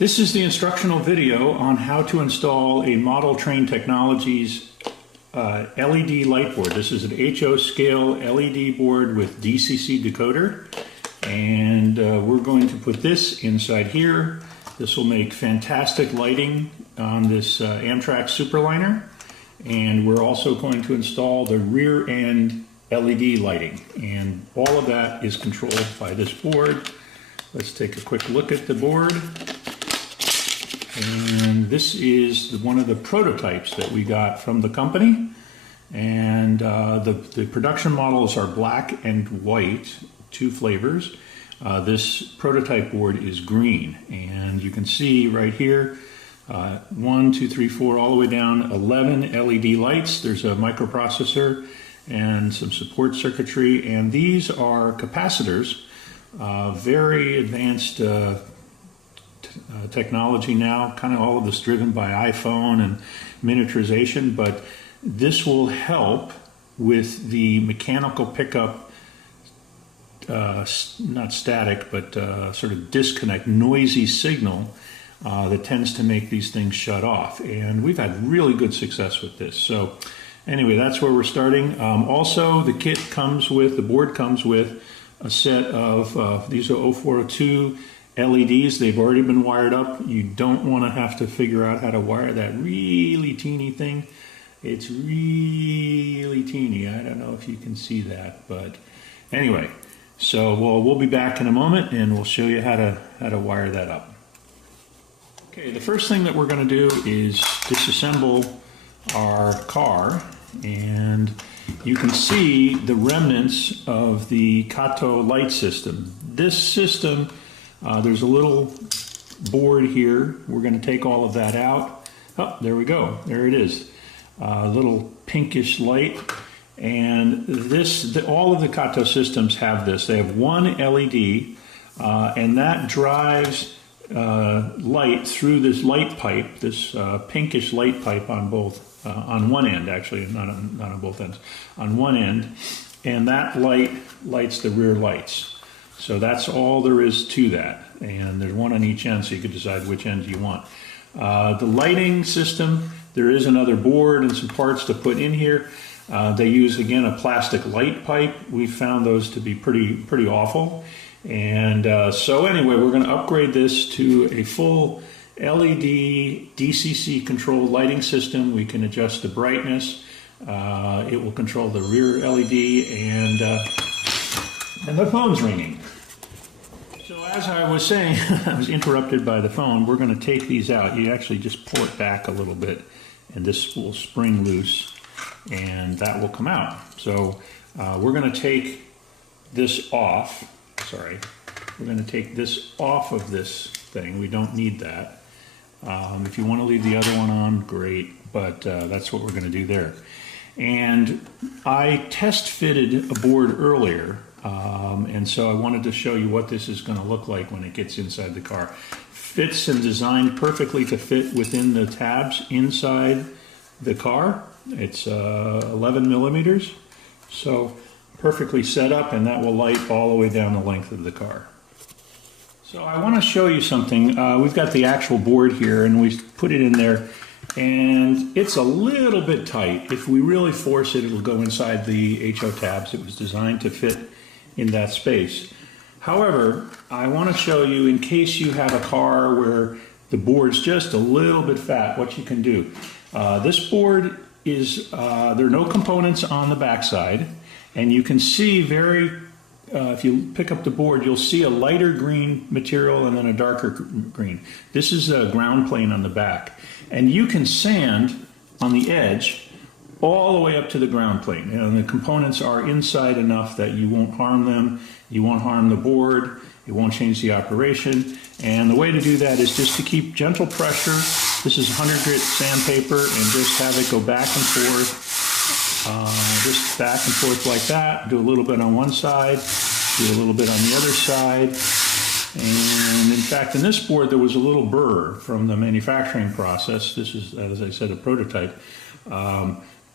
This is the instructional video on how to install a Model Train Technologies LED light board. This is an HO scale LED board with DCC decoder, and we're going to put this inside here. This will make fantastic lighting on this Amtrak Superliner, and we're also going to install the rear end LED lighting, and all of that is controlled by this board. Let's take a quick look at the board. And this is one of the prototypes that we got from the company, and the production models are black and white, two flavors. This prototype board is green, and you can see right here 1, 2, 3, 4 all the way down 11 LED lights. There's a microprocessor and some support circuitry, and these are capacitors, very advanced technology now, kind of all of this driven by iPhone and miniaturization, but this will help with the mechanical pickup, not static, but sort of disconnect, noisy signal that tends to make these things shut off. And we've had really good success with this. So anyway, that's where we're starting. Also, the kit comes with, the board comes with a set of, these are 0402 LEDs. They've already been wired up. You don't want to have to figure out how to wire that really teeny thing. It's really teeny. I don't know if you can see that, but anyway, so we'll be back in a moment and we'll show you how to wire that up. Okay, the first thing that we're going to do is disassemble our car, and you can see the remnants of the Kato light system. This system, there's a little board here. We're going to take all of that out. Oh, there we go. There it is. A little pinkish light. And this, all of the Kato systems have this. They have one LED, and that drives light through this light pipe, this pinkish light pipe on both, on one end actually, not on both ends, on one end, and that light lights the rear lights. So that's all there is to that, and there's one on each end, so you can decide which end you want. The lighting system, there is another board and some parts to put in here. They use, again, a plastic light pipe. We found those to be pretty awful. And so anyway, we're going to upgrade this to a full LED DCC controlled lighting system. We can adjust the brightness. It will control the rear LED, and the phone's ringing. So as I was saying, I was interrupted by the phone. We're going to take these out. You actually just pull it back a little bit, and this will spring loose, and that will come out. So we're going to take this off. Sorry, we're going to take this off of this thing. We don't need that. If you want to leave the other one on, great, but that's what we're going to do there. And I test fitted a board earlier, and so I wanted to show you what this is going to look like when it gets inside the car. Fits and designed perfectly to fit within the tabs inside the car. It's 11 millimeters, so perfectly set up, and that will light all the way down the length of the car. So I want to show you something. We've got the actual board here, and we put it in there, and it's a little bit tight. If we really force it, it'll go inside the HO tabs. It was designed to fit in that space. However, I want to show you, in case you have a car where the board's just a little bit fat, what you can do. This board is, there are no components on the backside, and you can see if you pick up the board, you'll see a lighter green material and then a darker green. This is a ground plane on the back. And you can sand on the edge all the way up to the ground plane. And the components are inside enough that you won't harm them, you won't harm the board, it won't change the operation. And the way to do that is just to keep gentle pressure. This is 100 grit sandpaper, and just have it go back and forth. Just back and forth like that. Do a little bit on one side, do a little bit on the other side. And in fact, in this board, there was a little burr from the manufacturing process. This is, as I said, a prototype.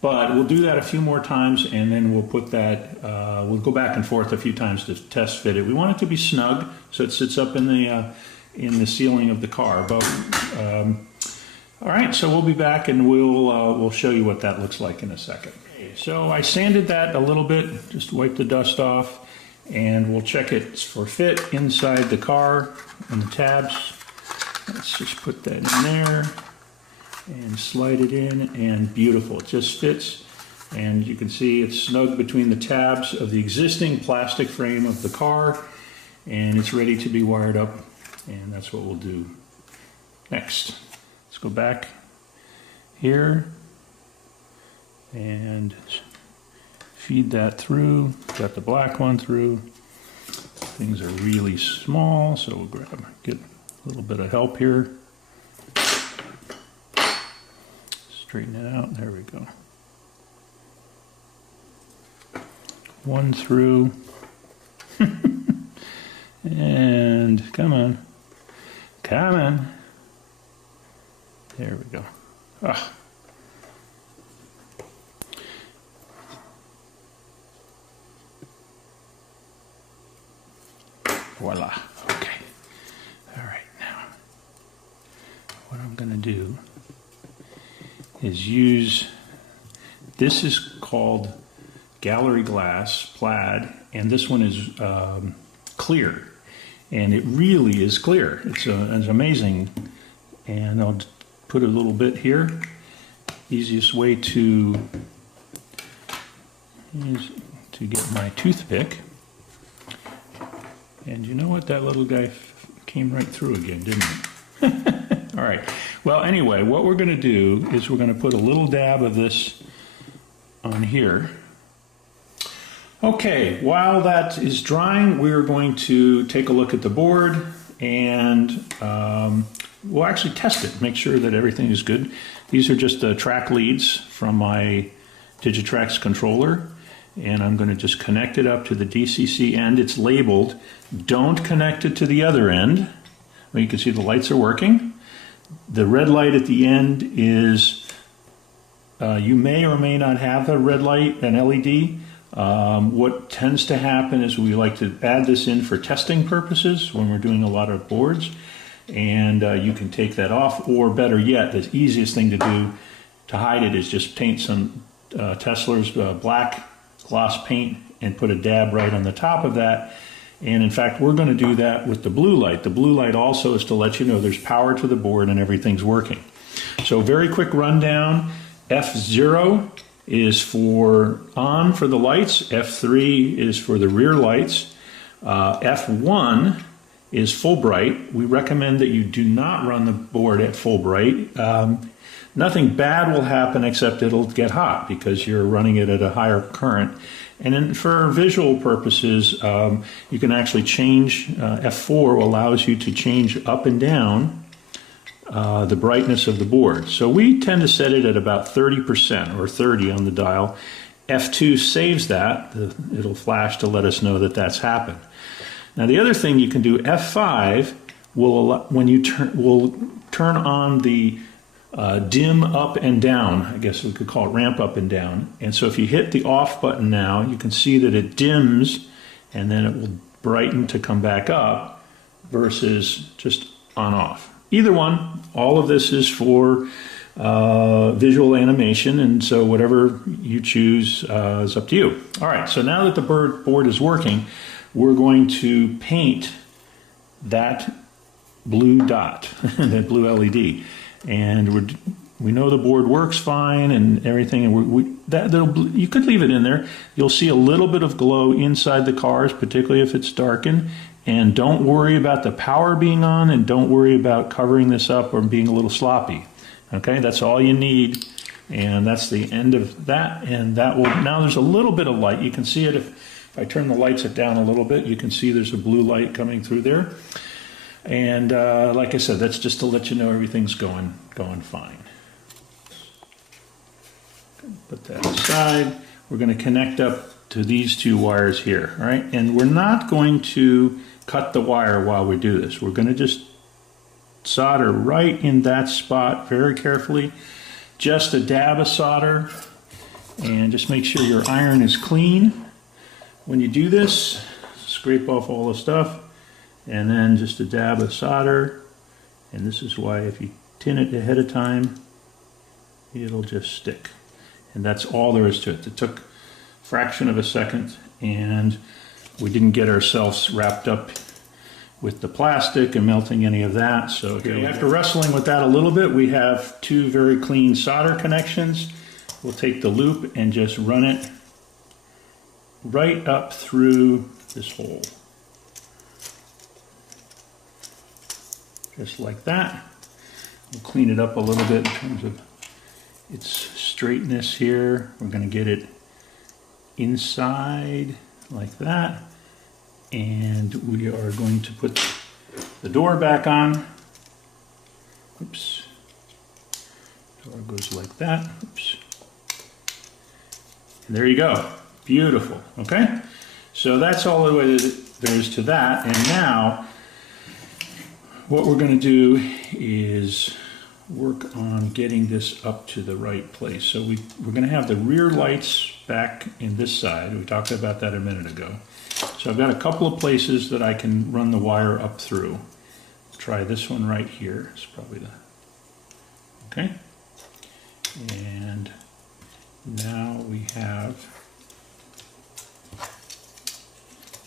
But we'll do that a few more times, and then we'll put that, we'll go back and forth a few times to test fit it. We want it to be snug, so it sits up in in the ceiling of the car. But all right, so we'll be back and we'll show you what that looks like in a second. So I sanded that a little bit, just wipe the dust off, and we'll check it for fit inside the car and the tabs. Let's just put that in there and slide it in, and beautiful, it just fits. And you can see it's snug between the tabs of the existing plastic frame of the car, and it's ready to be wired up, and that's what we'll do next. Let's go back here and feed that through. Got the black one through. Things are really small, so we'll get a little bit of help here. Straighten it out. There we go. One through. And come on. Come on. There we go. Ah. Voila. Okay. All right, now what I'm going to do is use, this is called gallery glass plaid, and this one is clear, and it really is clear. It's amazing. And I'll put a little bit here. Easiest way is to get my toothpick. And you know what? That little guy came right through again, didn't it? All right. Well, anyway, what we're going to do is we're going to put a little dab of this on here. Okay, while that is drying, we're going to take a look at the board, and we'll actually test it, make sure that everything is good. These are just the track leads from my Digitrax controller, and I'm going to just connect it up to the DCC end. It's labeled. Don't connect it to the other end. Well, you can see the lights are working. The red light at the end is, you may or may not have a red light, an LED. What tends to happen is we like to add this in for testing purposes when we're doing a lot of boards, and you can take that off, or better yet, the easiest thing to do to hide it is just paint some Tesla's black gloss paint and put a dab right on the top of that. And in fact, we're going to do that with the blue light. The blue light also is to let you know there's power to the board and everything's working. So very quick rundown. F0 is for on for the lights. F3 is for the rear lights. F1 is full bright. We recommend that you do not run the board at full bright. Nothing bad will happen except it'll get hot because you're running it at a higher current. And then for visual purposes, you can actually change, F4 allows you to change up and down the brightness of the board. So we tend to set it at about 30% or 30 on the dial. F2 saves that. It'll flash to let us know that that's happened. Now the other thing you can do, F5 will allow, when you will turn on the dim up and down. I guess we could call it ramp up and down. And so if you hit the off button now, you can see that it dims and then it will brighten to come back up versus just on off. Either one, all of this is for visual animation, and so whatever you choose is up to you. All right, so now that the board is working, we're going to paint that blue dot, that blue LED. And we know the board works fine and everything, and you could leave it in there. You'll see a little bit of glow inside the cars, particularly if it's darkened. And don't worry about the power being on, and don't worry about covering this up or being a little sloppy. Okay, that's all you need, and that's the end of that. And that will, now there's a little bit of light. You can see it if I turn the lights down a little bit. You can see there's a blue light coming through there. And like I said, that's just to let you know everything's going fine. Put that aside. We're going to connect up to these two wires here, all right? And we're not going to cut the wire while we do this. We're going to just solder right in that spot very carefully. Just a dab of solder, and just make sure your iron is clean. When you do this, scrape off all the stuff. and then just a dab of solder. And this is why if you tin it ahead of time, it'll just stick. And that's all there is to it. It took a fraction of a second, and we didn't get ourselves wrapped up with the plastic and melting any of that. So after wrestling with that a little bit, we have two very clean solder connections. We'll take the loop and just run it right up through this hole. Just like that. We'll clean it up a little bit in terms of its straightness here. We're going to get it inside like that. And we are going to put the door back on. Oops. Door goes like that. Oops. And there you go. Beautiful. Okay? So that's all the way there is to that. And now what we're going to do is work on getting this up to the right place. So we're going to have the rear lights back in this side. We talked about that a minute ago. So I've got a couple of places that I can run the wire up through. Try this one right here. It's probably the... Okay. And now we have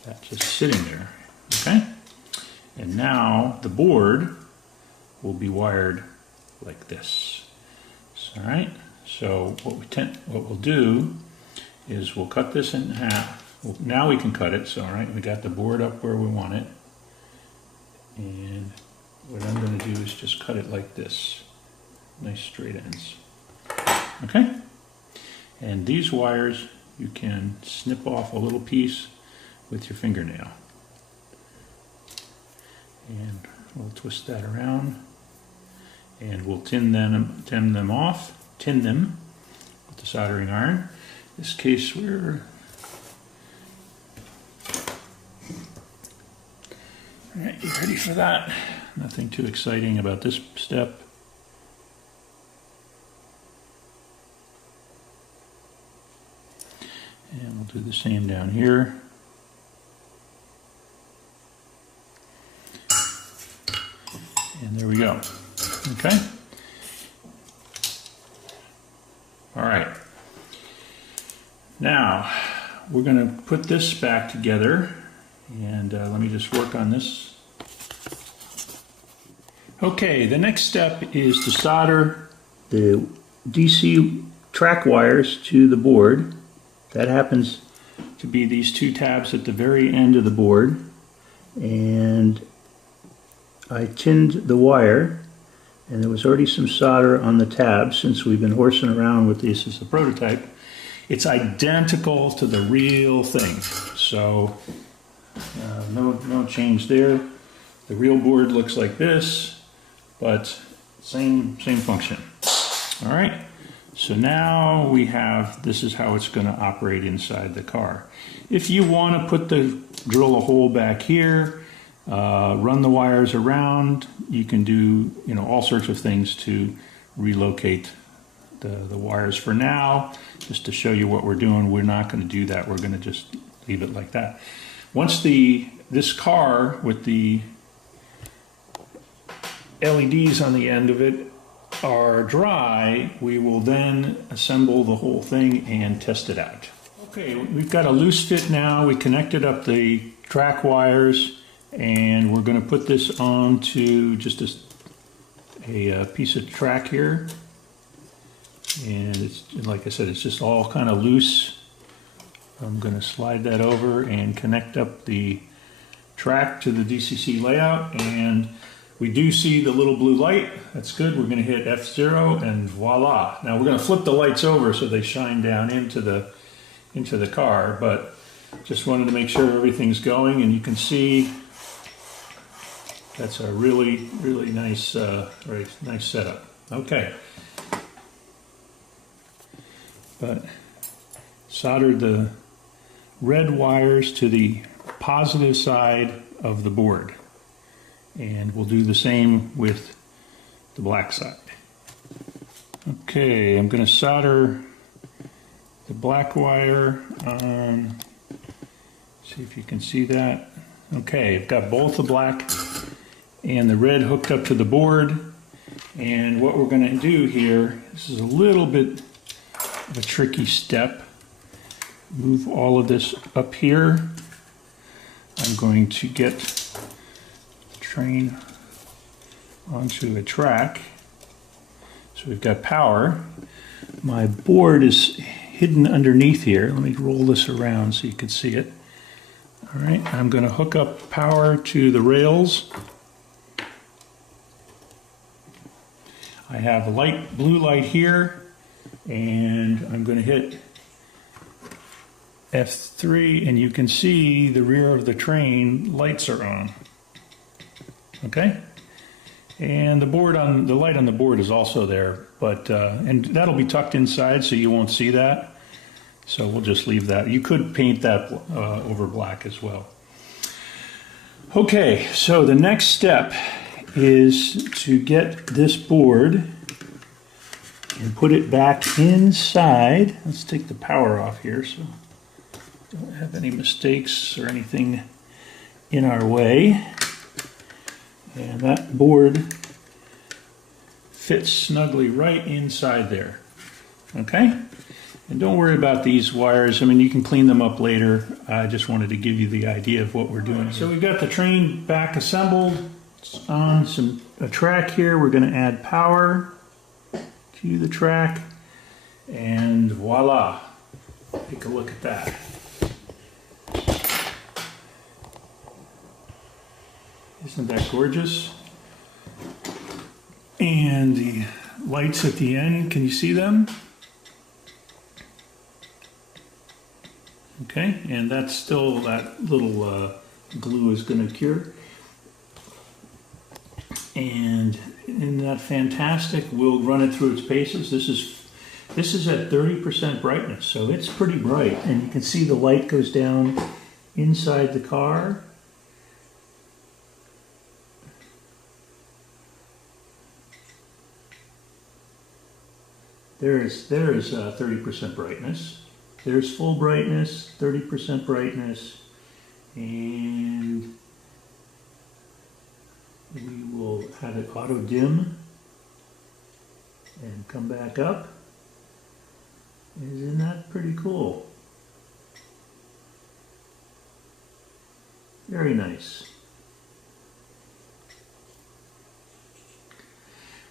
that just sitting there. Okay. And now the board will be wired like this. All right. So what we'll do is we'll cut this in half. Well, now we can cut it. So all right, we got the board up where we want it, and what I'm going to do is just cut it like this, nice straight ends. Okay. And these wires you can snip off a little piece with your fingernail. And we'll twist that around, and we'll tin them with the soldering iron. In this case, we're all right. You ready for that? Nothing too exciting about this step. And we'll do the same down here. And there we go. Okay. All right. Now we're going to put this back together, and let me just work on this. Okay, the next step is to solder the DC track wires to the board. That happens to be these two tabs at the very end of the board, and I tinned the wire, and there was already some solder on the tabs since we've been horsing around with this as a prototype. It's identical to the real thing, so no change there. The real board looks like this, but same function. All right, so now we have, this is how it's going to operate inside the car. If you want to drill a hole back here, run the wires around, you can do all sorts of things to relocate the wires. For now, just to show you what we're doing, we're not going to do that. We're going to just leave it like that. Once this car with the LEDs on the end of it are dry, we will then assemble the whole thing and test it out. Okay, we've got a loose fit now. We connected up the track wires, and we're going to put this onto just a piece of track here. And it's, like I said, it's just all kind of loose. I'm going to slide that over and connect up the track to the DCC layout, and we do see the little blue light. That's good. We're going to hit F0, and voila. Now we're going to flip the lights over so they shine down into the car, but just wanted to make sure everything's going, and you can see that's a really nice nice setup. Okay. But soldered the red wires to the positive side of the board, and we'll do the same with the black side. Okay, I'm going to solder the black wire on, see if you can see that, Okay, I've got both the black and the red hooked up to the board. And what we're going to do here, this is a little bit of a tricky step. Move all of this up here. I'm going to get the train onto a track. So we've got power. My board is hidden underneath here. Let me roll this around so you can see it. All right, I'm going to hook up power to the rails. I have a light, blue light here, and I'm going to hit F3, and you can see the rear of the train lights are on. Okay, and the light on the board is also there, but and that'll be tucked inside, so you won't see that. So we'll just leave that. You could paint that over black as well. Okay, so the next step is to get this board and put it back inside. Let's take the power off here so don't have any mistakes or anything in our way. And that board fits snugly right inside there. Okay? And don't worry about these wires. I mean, you can clean them up later. I just wanted to give you the idea of what we're doing. So we've got the train back assembled. It's on a track here. We're going to add power to the track. And voila. Take a look at that. Isn't that gorgeous? And the lights at the end, can you see them? Okay, and that's still, that little glue is going to cure. And isn't that fantastic? We'll run it through its paces. This is at 30% brightness, so it's pretty bright. And you can see the light goes down inside the car. There is 30% brightness. There's full brightness, 30% brightness, and we will have it auto dim and come back up. Isn't that pretty cool? Very nice.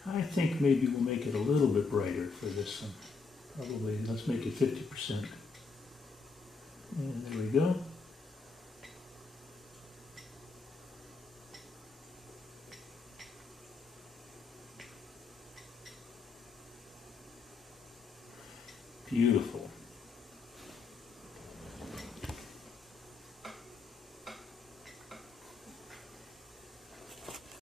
I think maybe we'll make it a little bit brighter for this one. Probably, let's make it 50%. And there we go. Beautiful.